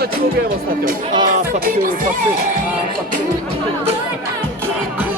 ああ、パッチン、パッチン、パッチン。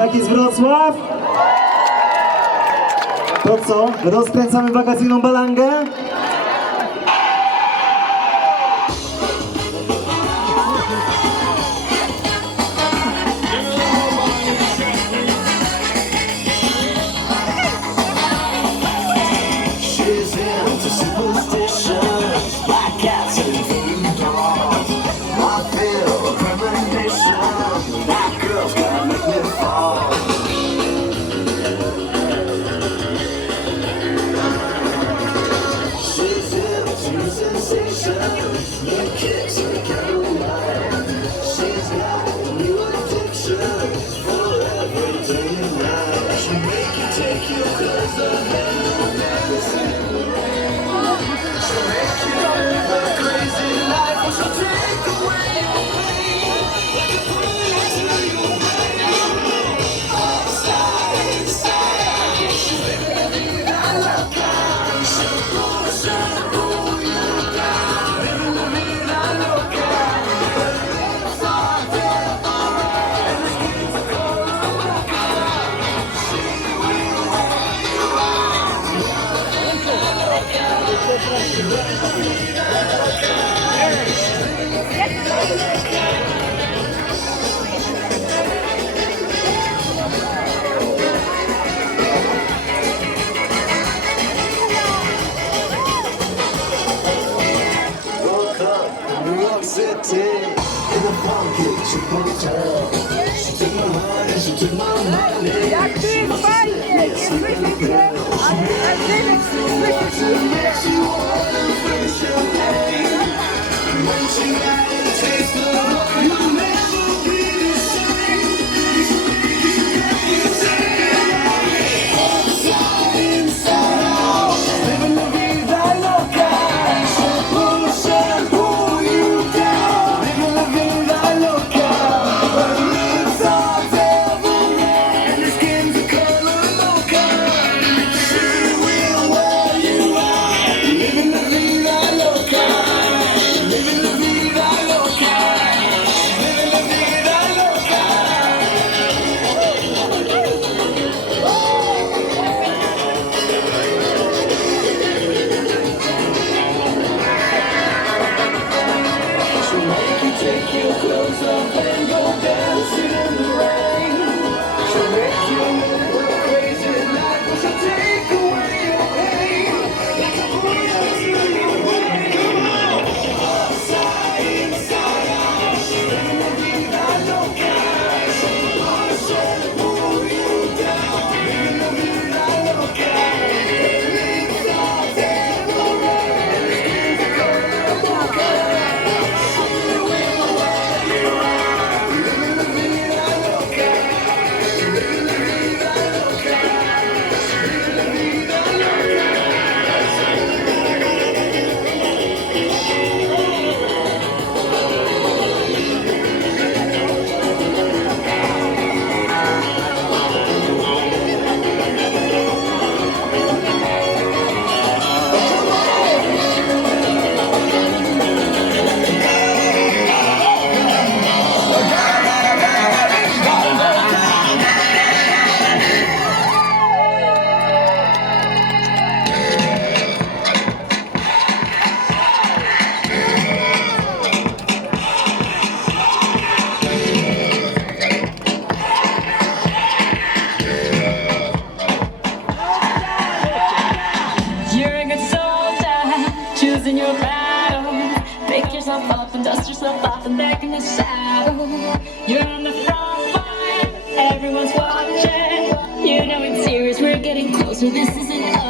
Jak jest Wrocław? To co? Rozkręcamy wakacyjną balangę? you closer. your battle. Pick yourself up and dust yourself off and back in the saddle. You're on the front line, everyone's watching. You know it's serious, we're getting closer, this isn't over.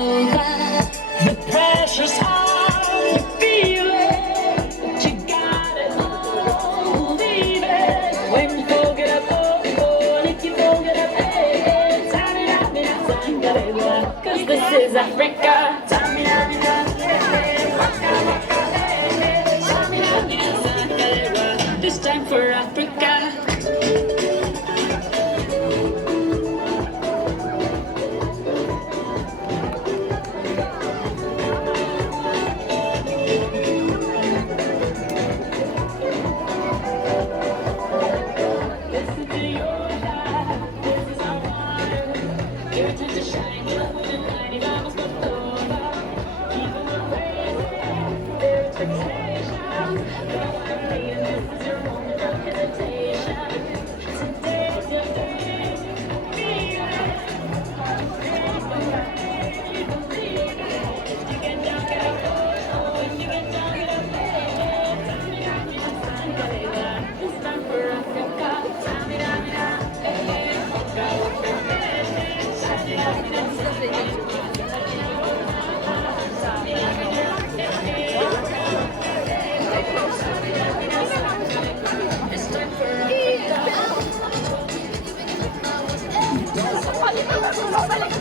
no vale que.